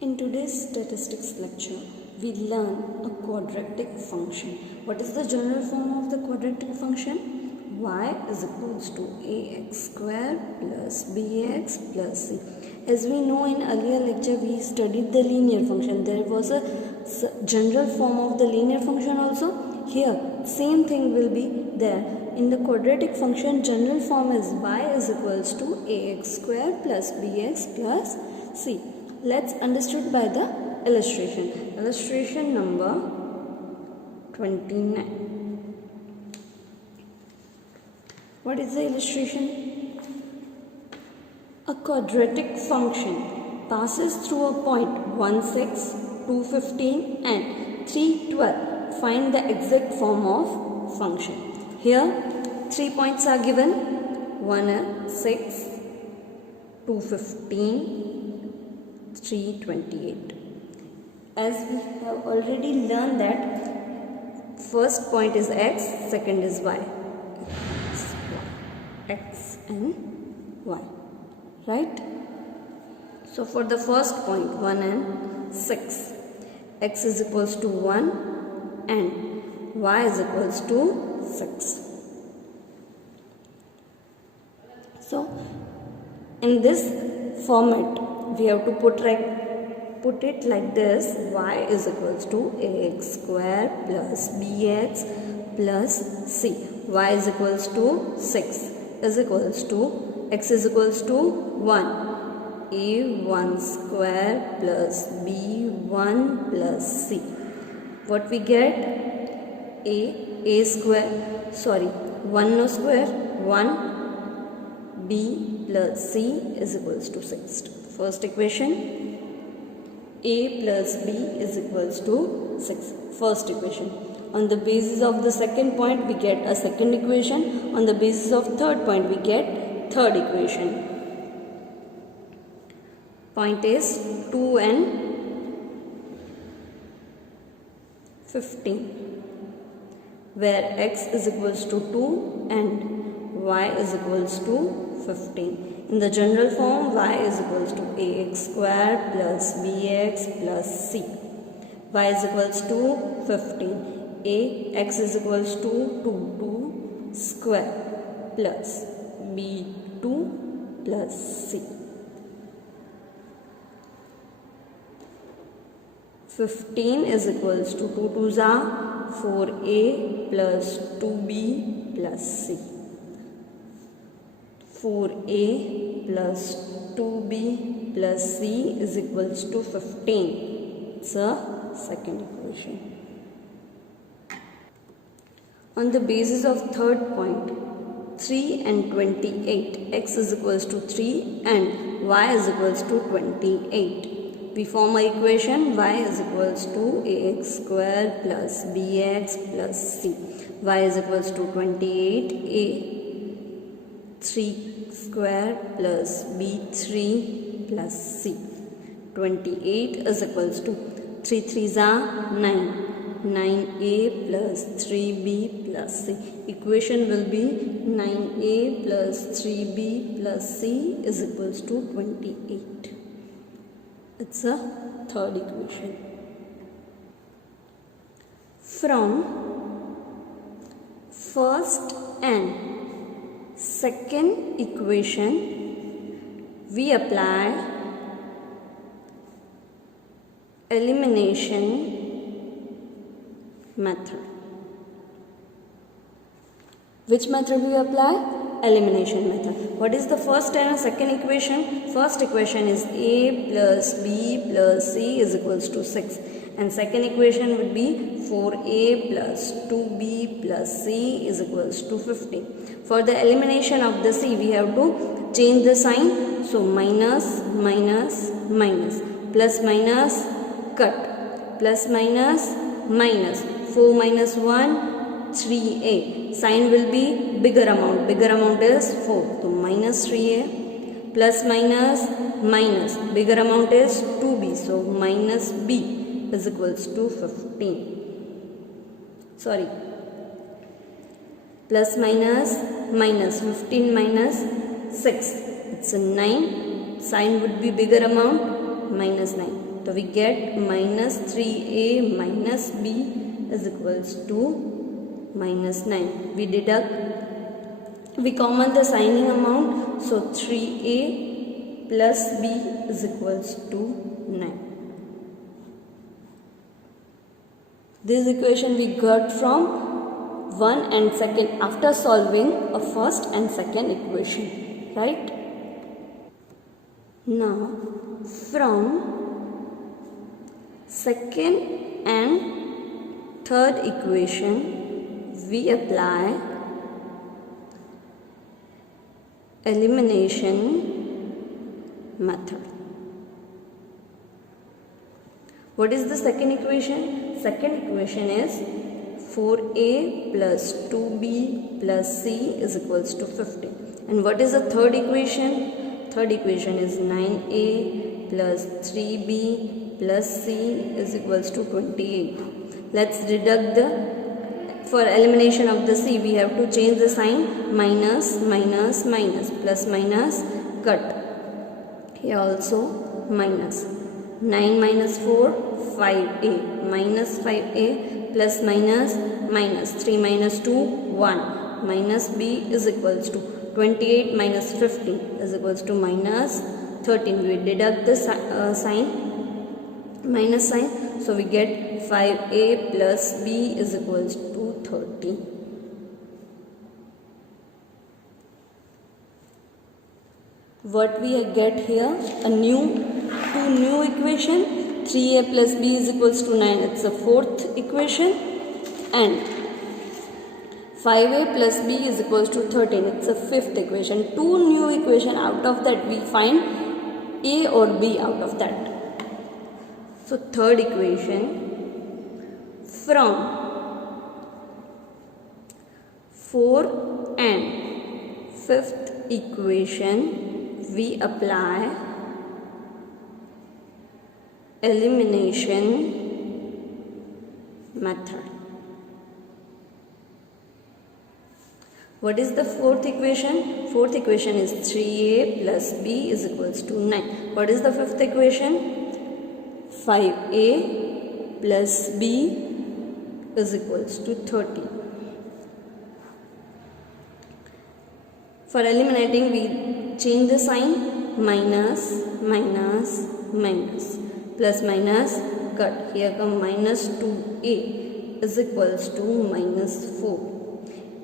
In today's statistics lecture, we learn a quadratic function. What is the general form of the quadratic function? Y is equals to ax square plus bx plus c. As we know, in earlier lecture we studied the linear function. There was a general form of the linear function also. Here same thing will be there. In the quadratic function, general form is y is equals to ax square plus bx plus c. Let's understood by the illustration. Illustration number 29. What is the illustration? A quadratic function passes through a point 1, 6, 2, 15 and 3, 12. Find the exact form of function. Here 3 points are given. 1 is 6, 2, 15, 328. As we have already learned that first point is x, second is y. X and y. Right? So for the first point 1 and 6, x is equals to 1 and y is equals to 6. So in this format we have to put it like this. Y is equals to ax square plus bx plus c. Y is equals to 6 is equals to x is equals to 1. a1 square plus b1 plus c. What we get? a square, sorry, 1 no square, 1, b plus c is equals to 6. First equation, a plus b is equals to 6. First equation. On the basis of the second point, we get a second equation. On the basis of third point, we get third equation. Point is 2 and 15, where x is equals to 2 and y is equals to 15. In the general form, y is equals to ax square plus bx plus c. Y is equals to 15. X is equals to 2 square plus b2 plus c. 15 is equals to 2 2s are 4a plus 2b plus c. 4a plus 2b plus c is equals to 15. It's a second equation. On the basis of third point, 3 and 28, x is equals to 3 and y is equals to 28. We form an equation. Y is equals to ax square plus bx plus c. Y is equals to 28. A 3 square plus b3 plus c. 28 is equals to 3 3s are 9. 9a plus 3b plus c. Equation will be 9a plus 3b plus c is equals to 28. It's a third equation. From first and second equation, we apply elimination method. Which method we apply? Elimination method. What is the first and second equation? First equation is a plus b plus c is equals to 6. And second equation would be 4a plus 2b plus c is equals to 15. For the elimination of the c, we have to change the sign. So minus, minus, minus. Plus, minus, cut. Plus, minus, minus. 4 minus 1, 3a. Sign will be bigger amount. Bigger amount is 4. So minus 3a. Plus, minus, minus. Bigger amount is 2b. So minus b is equals to 15. Sorry. Plus, minus, minus. 15 minus 6. It's a 9. Sign would be bigger amount. Minus 9. So we get minus 3a minus b is equals to minus 9. We deduct, we common the signing amount, so 3a plus b is equals to 9. This equation we got from 1 and 2nd after solving a first and second equation, right? Now from second and third equation we apply elimination method. What is the second equation? Second equation is 4a plus 2b plus c is equals to 50. And what is the third equation? Third equation is 9a plus 3b plus c is equals to 28. Let's deduct the, for elimination of the c we have to change the sign, minus, minus, minus, plus minus, cut. Here also minus. 9 minus 4, 5a, minus 5a, plus minus, minus, 3 minus 2, 1, minus b is equals to 28 minus 50 is equals to minus 13. We deduct the sign, minus sign, so we get 5a plus b is equals to 30. What we get here? Two new equation. 3a plus b is equals to 9. It's the fourth equation. And 5a plus b is equals to 13. It's the fifth equation. Two new equation. Out of that we find a or b out of that. So third equation, from 4 and fifth equation we apply elimination method. What is the fourth equation? Fourth equation is 3a plus b is equals to 9. What is the fifth equation? 5a plus b is equals to 30. For eliminating we change the sign, minus, minus, minus, plus minus, cut. Here come minus 2a is equals to minus 4.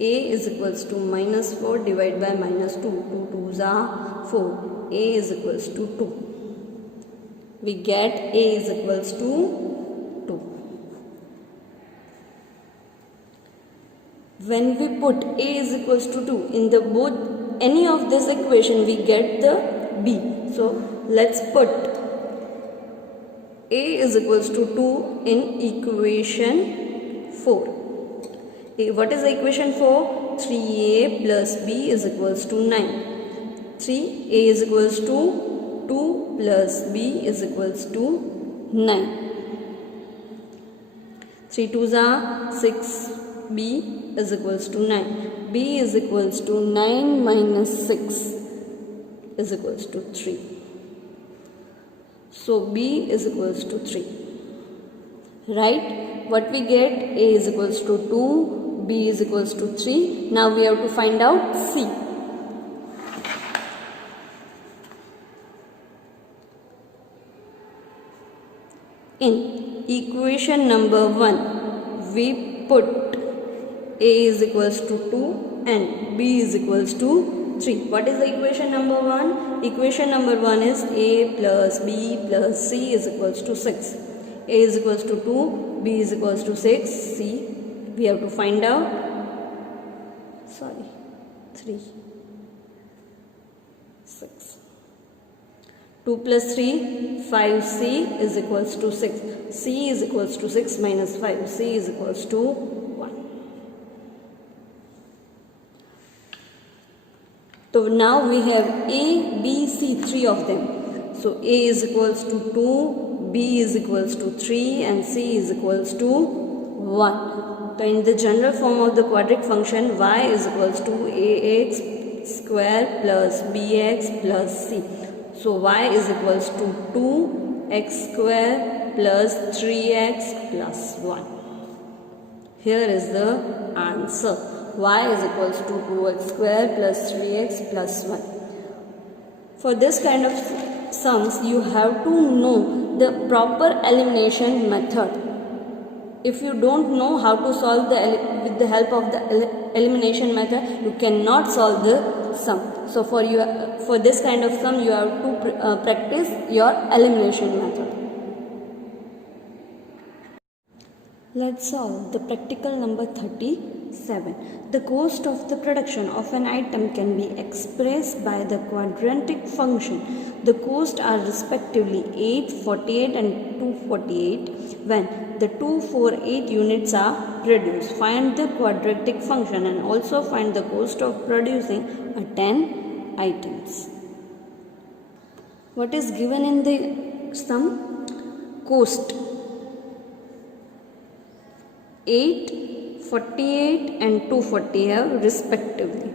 A is equals to minus 4 divided by minus 2. 2 2s are 4. A is equals to 2. We get A is equals to 2. When we put A is equals to 2 in the both any of this equation we get the B. So let's put A is equals to 2 in equation 4. What is the equation for? 3a plus b is equals to 9. 3a is equals to 2 plus b is equals to 9. 3 2s are 6, b is equals to 9. b is equals to 9 minus 6 is equals to 3. So b is equals to 3. Right? What we get? A is equals to 2. B is equals to 3. Now we have to find out C. In equation number 1, we put A is equals to 2 and B is equals to 3. What is the equation number 1? Equation number 1 is A plus B plus C is equals to 6. A is equals to 2, B is equals to 6, C. We have to find out, 3, 6. 2 plus 3, 5c is equals to 6. C is equals to 6 minus 5. C is equals to 1. So now we have A, B, C, 3 of them. So A is equals to 2, B is equals to 3 and C is equals to 1. So in the general form of the quadratic function, y is equals to ax square plus bx plus c. So y is equals to 2 x square plus 3x plus 1. Here is the answer. Y is equals to 2x square plus 3x plus 1. For this kind of sums, you have to know the proper elimination method. If you don't know how to solve with the help of the elimination method, you cannot solve the sum. So for this kind of sum, you have to practice your elimination method. Let's solve the practical number 37. The cost of the production of an item can be expressed by the quadratic function. The costs are respectively 8, 48 and 248 when the 248 units are produced. Find the quadratic function and also find the cost of producing 10 items. What is given in the sum? Cost 8, 48 and 240 respectively.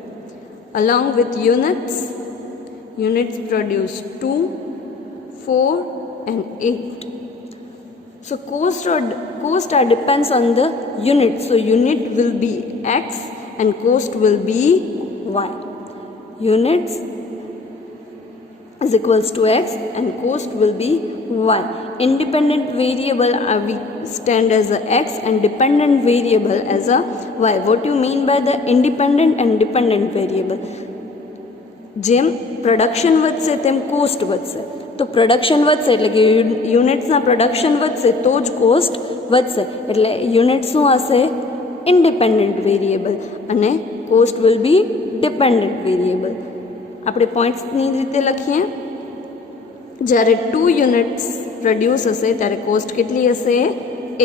Along with units produced 2, 4 and 8. So cost depends on the unit. So unit will be x and cost will be y. Units is equals to x and cost will be y. Independent variable we stand as a x and dependent variable as a y. What do you mean by the independent and dependent variable? જેમ production વધશે તેમ cost વધશે. તો production વધશે એટલે કે યુનિટ્સના production વધશે તો જ કોસ્ટ વધશે. એટલે યુનિટ શું હશે? ઇન્ડિપેન્ડન્ટ વેરિયેબલ અને cost will be dependent variable. આપણે પોઈન્ટ્સની રીતે લખીએ. જ્યારે 2 યુનિટ્સ પ્રોડ્યુસ હશે ત્યારે કોસ્ટ કેટલી હશે?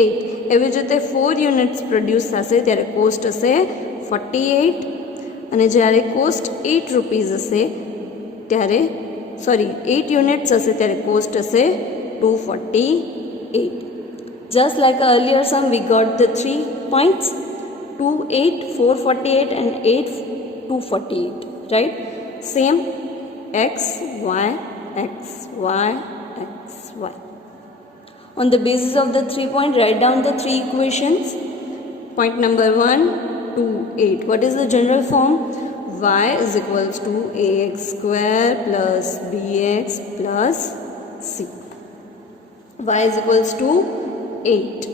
8. એવી જ રીતે 4 યુનિટ્સ પ્રોડ્યુસ થશે ત્યારે કોસ્ટ હશે 48 અને જ્યારે કોસ્ટ 8 રૂપીઝ હશે ત્યારે 8 યુનિટ્સ હશે ત્યારે કોસ્ટ હશે 248. Just like earlier sum, we got the 3 points: 2, 8, 448 and 8, 248. Right? Same x, y, x, y, x, y. On the basis of the 3 points, write down the 3 equations. Point number 1, 2, 8. What is the general form? Y is equals to ax square plus bx plus c. Y is equals to 8.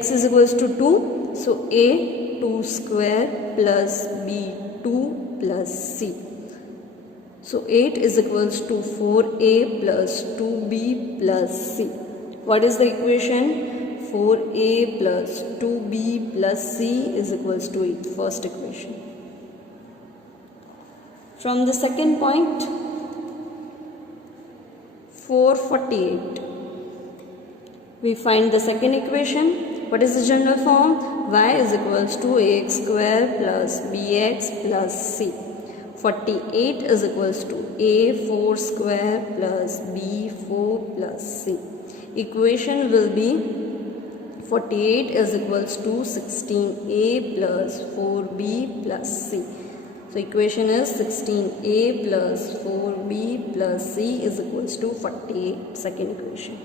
X is equals to 2. So a 2 square plus b 2 plus c. So 8 is equals to 4a plus 2b plus c. What is the equation? 4a plus 2b plus c is equals to 8. First equation. From the second point, 448. We find the second equation. What is the general form? Y is equals to ax square plus bx plus c. 48 is equals to a 4 square plus b 4 plus c. Equation will be 48 is equals to 16a plus 4b plus c. So equation is 16a plus 4b plus c is equals to 48. Second equation.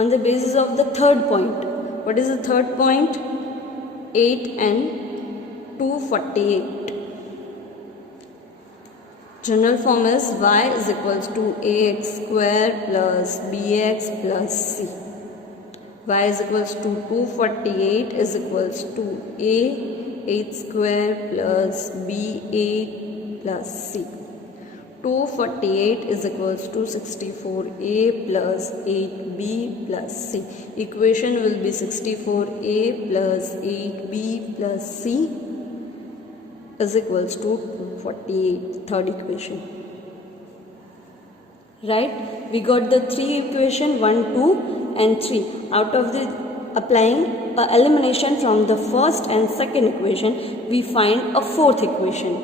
On the basis of the third point, what is the third point? 8 and 248. General form is y is equals to ax square plus bx plus c. Y is equals to 248 is equals to a 8 square plus b 8 plus c. 248 is equals to 64a plus 8b plus c. Equation will be 64a plus 8b plus c is equals to 248. Third equation. Right? We got the 3 equation 1, 2 and 3. Out of the applying elimination from the first and second equation, we find a fourth equation.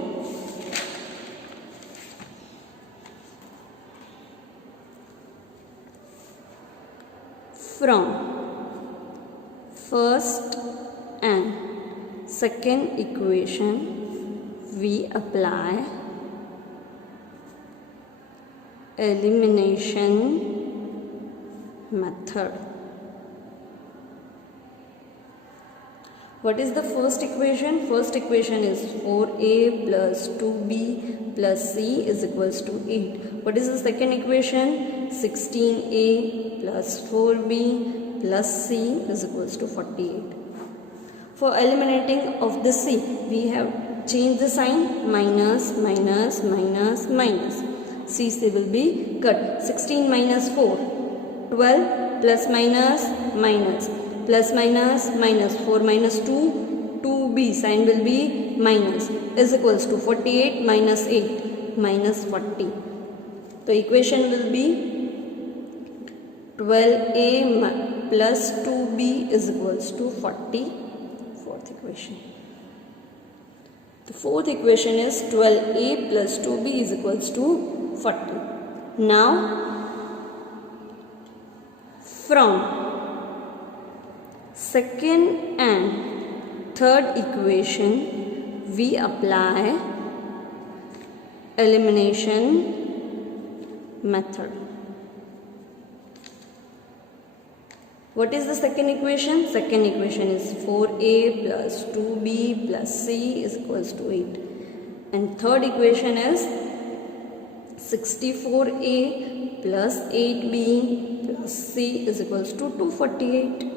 From first and second equation, we apply elimination method. What is the first equation? First equation is 4a plus 2b plus c is equals to 8. What is the second equation? 16a plus 4b plus c is equals to 48. For eliminating of the c, we have changed the sign, minus, minus, minus, minus. C will be cut. 16 minus 4, 12 plus minus, minus. Plus minus minus 4 minus 2, 2b sign will be minus is equals to 48 minus 8 minus 40. So equation will be 12a plus 2b is equals to 40. Fourth equation. The fourth equation is 12a plus 2b is equals to 40. Now from second and third equation we apply elimination method. What is the second equation? Second equation is 4a plus 2b plus c is equals to 8. And third equation is 64a plus 8b plus c is equals to 248.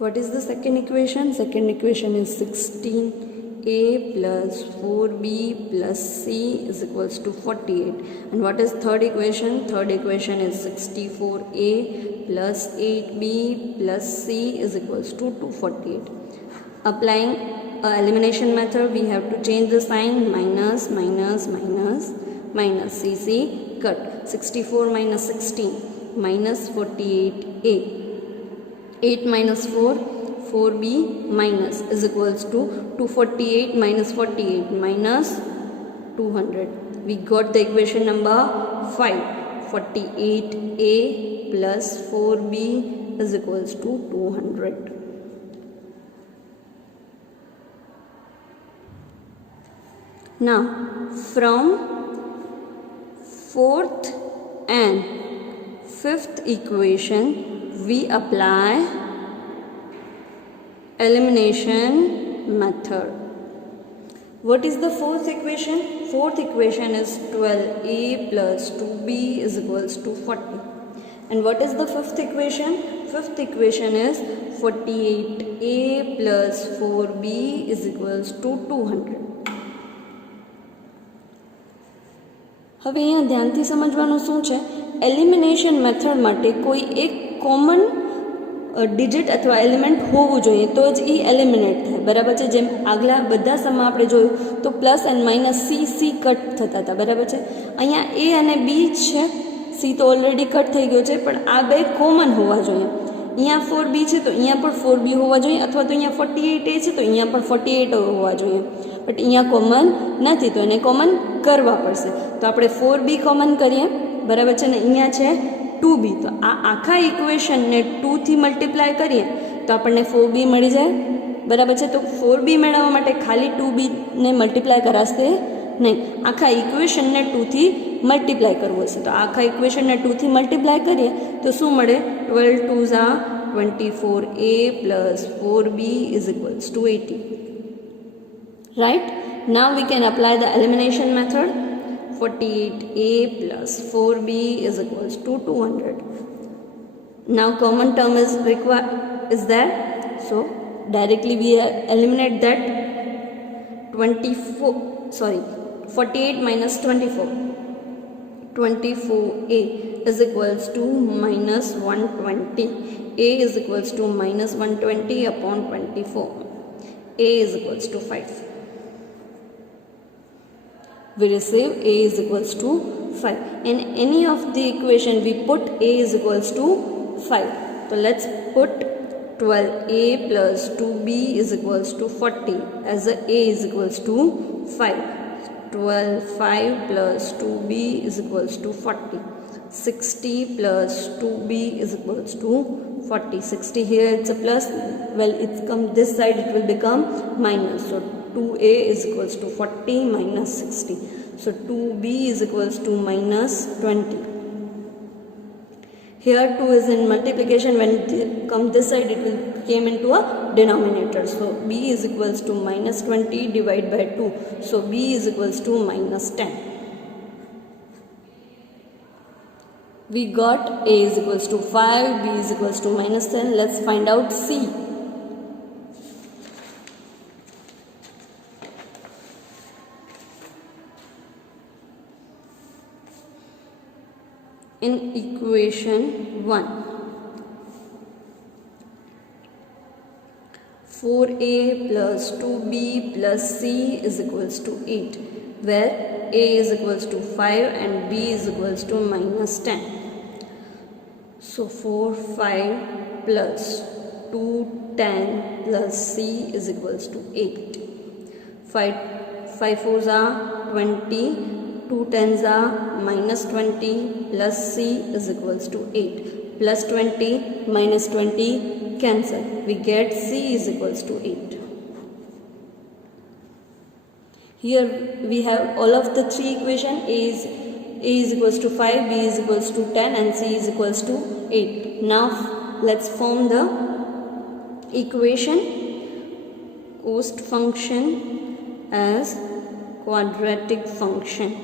What is the second equation? Second equation is 16a plus 4b plus c is equals to 48. And what is third equation? Third equation is 64a plus 8b plus c is equals to 248. Applying elimination method, we have to change the sign, minus, minus, minus, minus, cc, cut. 64 minus 16 minus 48a. 8 minus 4, 4b minus is equals to 248 minus 48 minus 200. We got the equation number 5. 48a plus 4b is equals to 200. Now from fourth and fifth equation we apply elimination method. What is the fourth equation? Fourth equation is 12a plus 2b is equals to 40. And what is the fifth equation? Fifth equation is 48a plus 4b is equals to 200. હવે અહીંયા ધ્યાનથી સમજવાનું શું છે, elimination method માટે કોઈ એક common digit અથવા એલિમેન્ટ હોવું જોઈએ તો જ એ એલિમિનેટ થાય, બરાબર છે. જેમ આગલા બધા સમમાં આપણે જોયું તો plus and minus C cut થતા હતા, બરાબર છે. અહીંયા એ અને બી છે, સી તો ઓલરેડી કટ થઈ ગયો છે, પણ આ બે કોમન હોવા જોઈએ. અહીંયા 4b છે તો અહીંયા પણ 4b હોવા જોઈએ, અથવા તો અહીંયા 48a છે તો અહીંયા પણ 48 હોવા જોઈએ. બટ અહીંયા કોમન નથી તો એને કોમન કરવા પડશે. તો આપણે 4b કોમન કરીએ, બરાબર છે ને. અહીંયા છે 2b, તો આ આખા ઇક્વેશનને 2 થી મલ્ટીપ્લાય કરીએ તો આપણને 4b મળી જાય, બરાબર છે. તો 4b મેળવવા માટે ખાલી 2b ને મલ્ટીપ્લાય કરાશે નહીં, આખા ઇક્વેશનને 2 થી મલ્ટીપ્લાય કરવું હશે. તો આખા ઇક્વેશનને 2 થી મલ્ટીપ્લાય કરીએ તો શું મળે? 12 2s are 24a plus 4b is equals to 80. Right? Now we can apply the elimination method. 48a plus 4b is equals to 200. Now common term is there, so directly we eliminate that. 48 minus 24, 24a is equals to minus 120. A is equals to minus 120 upon 24. A is equals to 5. We receive a is equals to 5. In any of the equation we put a is equals to 5. So let's put 12a plus 2b is equals to 40 as a is equals to 5. 12 5 plus 2b is equals to 40. 60 plus 2b is equals to 40. 60 here it's a plus, well it's come this side it will become minus, so 2a is equals to 40 minus 60, so 2b is equals to minus 20. Here 2 is in multiplication, when it come this side it will came into a denominator, so b is equals to minus 20 divided by 2, so b is equals to minus 10. We got a is equals to 5, b is equals to minus 10. Let's find out c. In equation 1, 4a plus 2b plus c is equals to 8, where a is equals to 5 and b is equals to minus 10. So 4, 5 plus 2, 10 plus c is equals to 8. 5 4s are 20, 2 10s are minus 20 plus c is equals to 8. Plus 20 minus 20 cancel. We get c is equals to 8. Here we have all of the three equations. A is equals to 5, b is equals to 10 and c is equals to 8. Now let's form the equation cost function as quadratic function.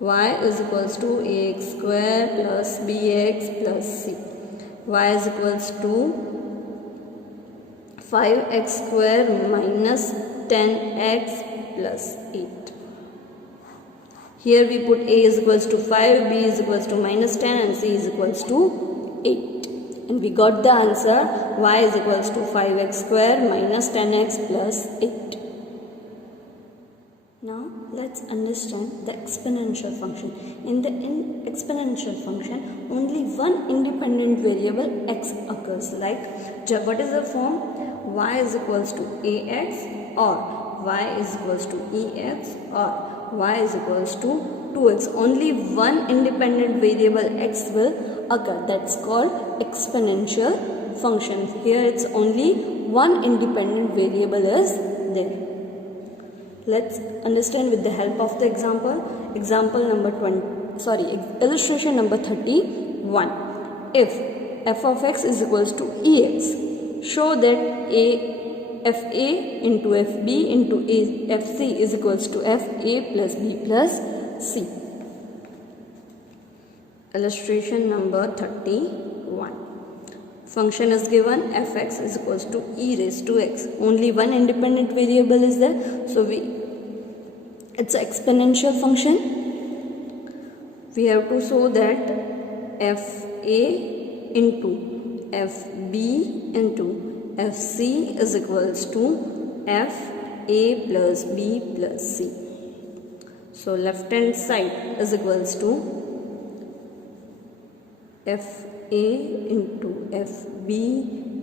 Y is equals to ax square plus bx plus c. Y is equals to 5x square minus 10x plus 8. Here we put a is equals to 5, b is equals to minus 10 and c is equals to 8. And we got the answer y is equals to 5x square minus 10x plus 8. Now let's understand the exponential function. In the exponential function, only one independent variable x occurs. Like what is the form? Y is equals to ax or y is equals to ex or y is equals to 2x. Only one independent variable x will occur. That's called exponential function. Here it's only one independent variable is there. Let's understand with the help of the example. Illustration number 31. If f of x is equals to ex, show that fa into fb into fc is equals to fa plus b plus c. Illustration number 31. Function is given, fx is equals to e raised to x. Only one independent variable is there, so it's an exponential function. We have to show that fa into fb into fc is equals to fa plus b plus c. So left hand side is equals to fa into fb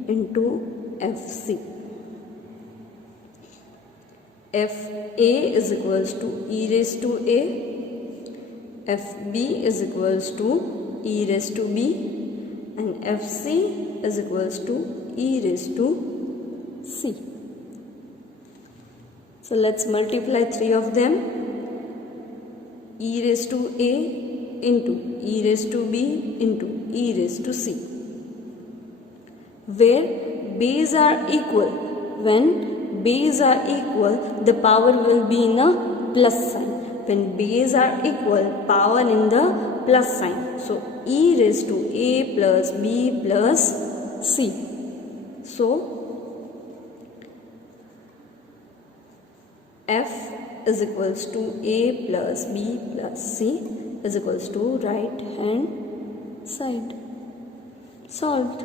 into fc. fa is equals to e raised to a, fb is equals to e raised to b, and fc is equals to e raised to c. So let's multiply three of them. E raised to a into e raised to b into e raised to c, where base are equal. When base are equal, the power will be in a plus sign. When base are equal, power in the plus sign. So e raised to a plus b plus c. So f is equals to a plus b plus c is equals to right hand side. Solved.